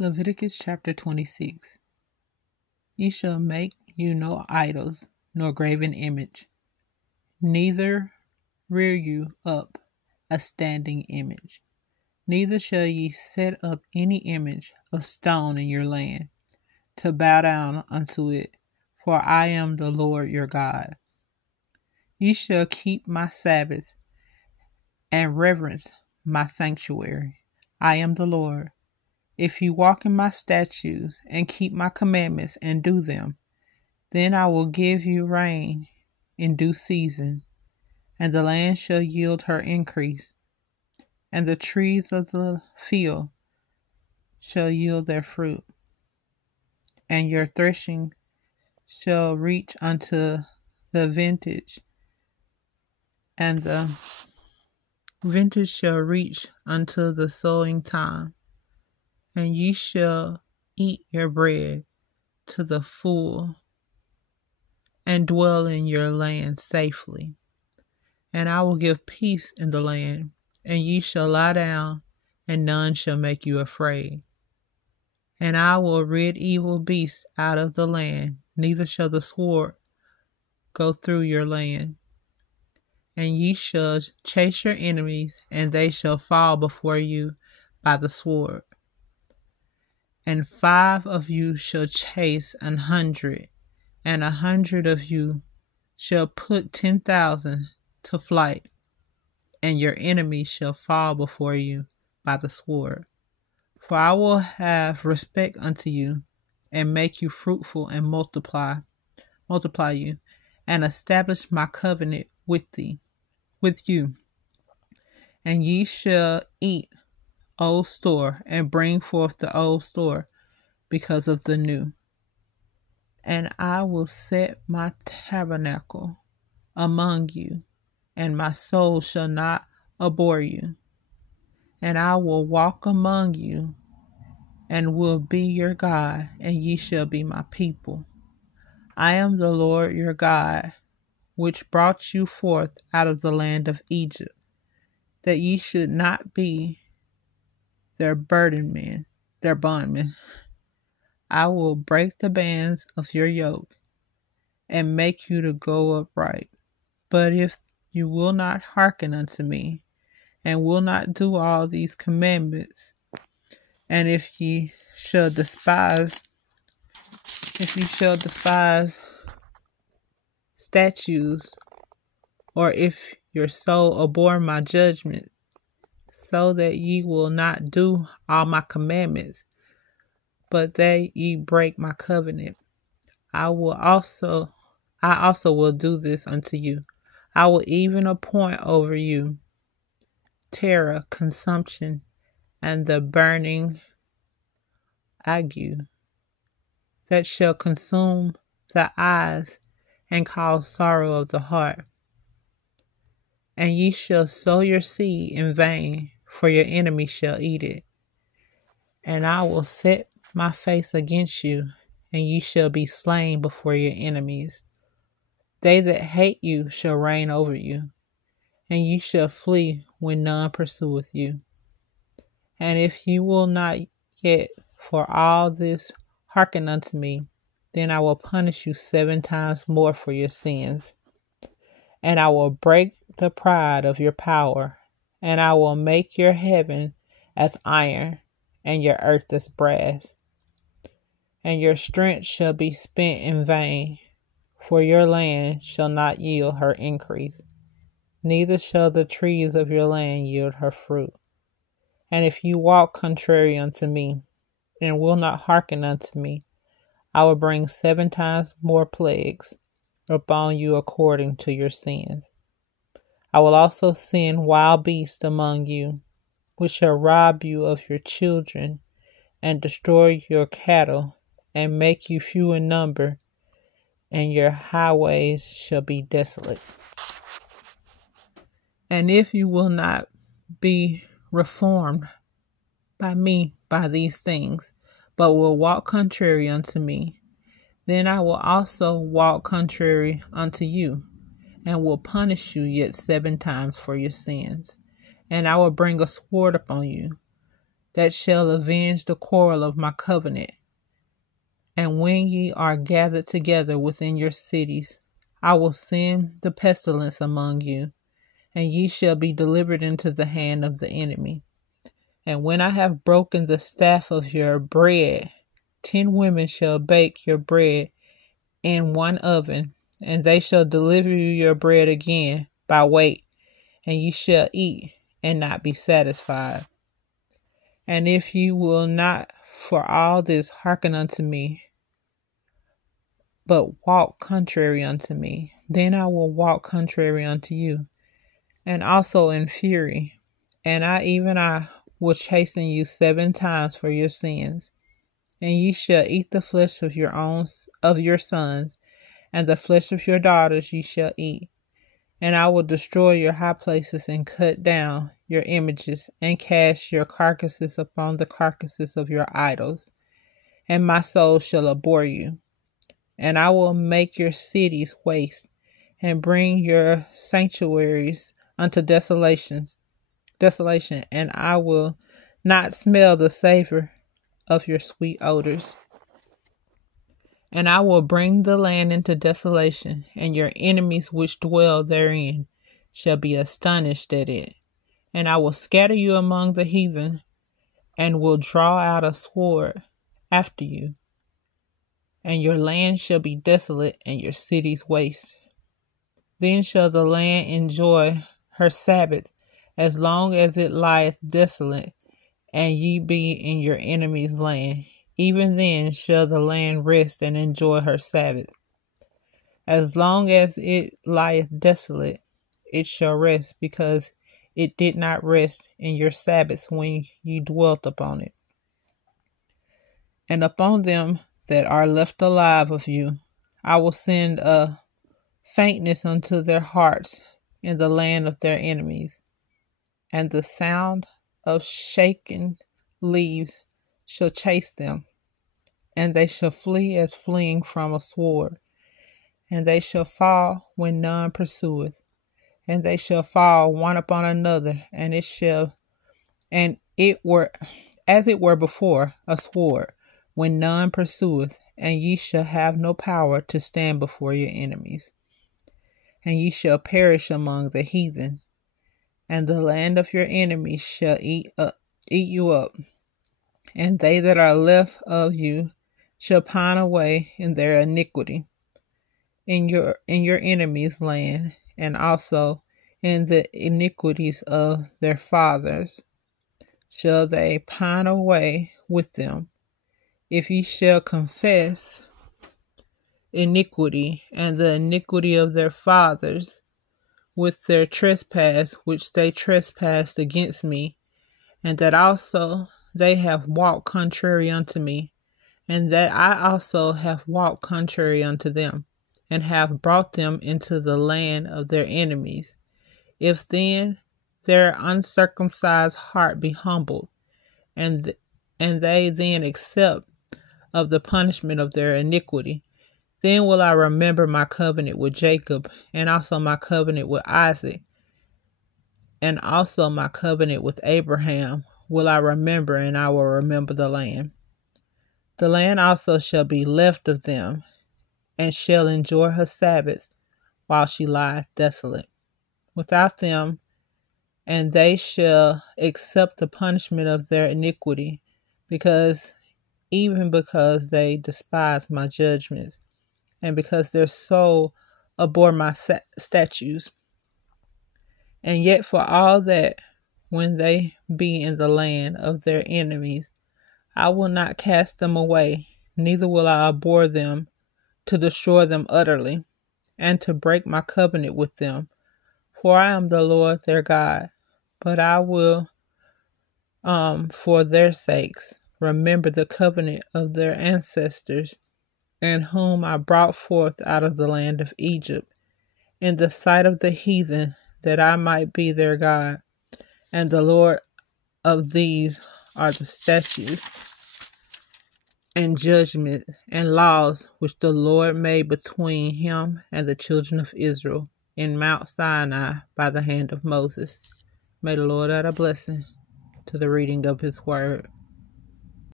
Leviticus chapter 26. Ye shall make you no idols, nor graven image, neither rear you up a standing image. Neither shall ye set up any image of stone in your land, to bow down unto it, for I am the Lord your God. Ye shall keep my Sabbaths, and reverence my sanctuary. I am the Lord. If you walk in my statutes, and keep my commandments, and do them, then I will give you rain in due season, and the land shall yield her increase, and the trees of the field shall yield their fruit, and your threshing shall reach unto the vintage, and the vintage shall reach unto the sowing time, and ye shall eat your bread to the full, and dwell in your land safely. And I will give peace in the land, and ye shall lie down, and none shall make you afraid. And I will rid evil beasts out of the land, neither shall the sword go through your land. And ye shall chase your enemies, and they shall fall before you by the sword. And 5 of you shall chase 100, and 100 of you shall put 10,000 to flight, and your enemies shall fall before you by the sword. For I will have respect unto you, and make you fruitful, and multiply you, and establish my covenant with you. And ye shall eat old store, and bring forth the old store because of the new. And I will set my tabernacle among you, and my soul shall not abhor you. And I will walk among you, and will be your God, and ye shall be my people. I am the Lord your God, which brought you forth out of the land of Egypt, that ye should not be their bondmen. I will break the bands of your yoke, and make you to go upright. But if you will not hearken unto me, and will not do all these commandments, and if ye shall despise statutes, or if your soul abhor my judgment, so that ye will not do all my commandments, but that ye break my covenant, I also will do this unto you. I will even appoint over you terror, consumption, and the burning ague, that shall consume the eyes and cause sorrow of the heart. And ye shall sow your seed in vain, for your enemy shall eat it. And I will set my face against you, and ye shall be slain before your enemies. They that hate you shall reign over you, and ye shall flee when none pursueth you. And if you will not yet for all this hearken unto me, then I will punish you 7 times more for your sins. And I will break the pride of your power, and I will make your heaven as iron, and your earth as brass. And your strength shall be spent in vain, for your land shall not yield her increase, neither shall the trees of your land yield her fruit. And if you walk contrary unto me, and will not hearken unto me, I will bring 7 times more plagues upon you according to your sins. I will also send wild beasts among you, which shall rob you of your children, and destroy your cattle, and make you few in number, and your highways shall be desolate. And if you will not be reformed by me by these things, but will walk contrary unto me, then I will also walk contrary unto you, and will punish you yet 7 times for your sins. And I will bring a sword upon you, that shall avenge the quarrel of my covenant. And when ye are gathered together within your cities, I will send the pestilence among you, and ye shall be delivered into the hand of the enemy. And when I have broken the staff of your bread, 10 women shall bake your bread in one oven, and they shall deliver you your bread again by weight, and ye shall eat and not be satisfied. And if ye will not for all this hearken unto me, but walk contrary unto me, then I will walk contrary unto you, and also in fury, and I will chasten you 7 times for your sins. And ye shall eat the flesh of your sons, and the flesh of your daughters ye shall eat. And I will destroy your high places, and cut down your images, and cast your carcasses upon the carcasses of your idols. And my soul shall abhor you. And I will make your cities waste, and bring your sanctuaries unto desolation, and I will not smell the savor of your sweet odors. And I will bring the land into desolation, and your enemies which dwell therein shall be astonished at it. And I will scatter you among the heathen, and will draw out a sword after you. And your land shall be desolate, and your cities waste. Then shall the land enjoy her Sabbath, as long as it lieth desolate, and ye be in your enemy's land. Even then shall the land rest and enjoy her Sabbath. As long as it lieth desolate, it shall rest, because it did not rest in your Sabbath when ye dwelt upon it. And upon them that are left alive of you, I will send a faintness unto their hearts in the land of their enemies, and the sound of shaken leaves shall chase them, and they shall flee as fleeing from a sword, and they shall fall when none pursueth, and they shall fall one upon another, and it were as it were before a sword, when none pursueth, and ye shall have no power to stand before your enemies. And ye shall perish among the heathen, and the land of your enemies shall eat you up, and they that are left of you shall pine away in their iniquity, in your enemies' land, and also in the iniquities of their fathers shall they pine away with them. If ye shall confess iniquity, and the iniquity of their fathers, with their trespass which they trespassed against me, and that also they have walked contrary unto me, and that I also have walked contrary unto them, and have brought them into the land of their enemies. If then their uncircumcised heart be humbled, and they then accept of the punishment of their iniquity, then will I remember my covenant with Jacob, and also my covenant with Isaac, and also my covenant with Abraham will I remember, and I will remember the land. The land also shall be left of them, and shall enjoy her Sabbaths while she lieth desolate without them, and they shall accept the punishment of their iniquity, because they despise my judgments, and because their soul abhor my statutes. And yet for all that, when they be in the land of their enemies, I will not cast them away, neither will I abhor them, to destroy them utterly, and to break my covenant with them. For I am the Lord their God. But I will, for their sakes, remember the covenant of their ancestors, and whom I brought forth out of the land of Egypt, in the sight of the heathen, that I might be their God. And the Lord of these are the statutes and judgment and laws which the Lord made between him and the children of Israel in Mount Sinai by the hand of Moses. May the Lord add a blessing to the reading of his word.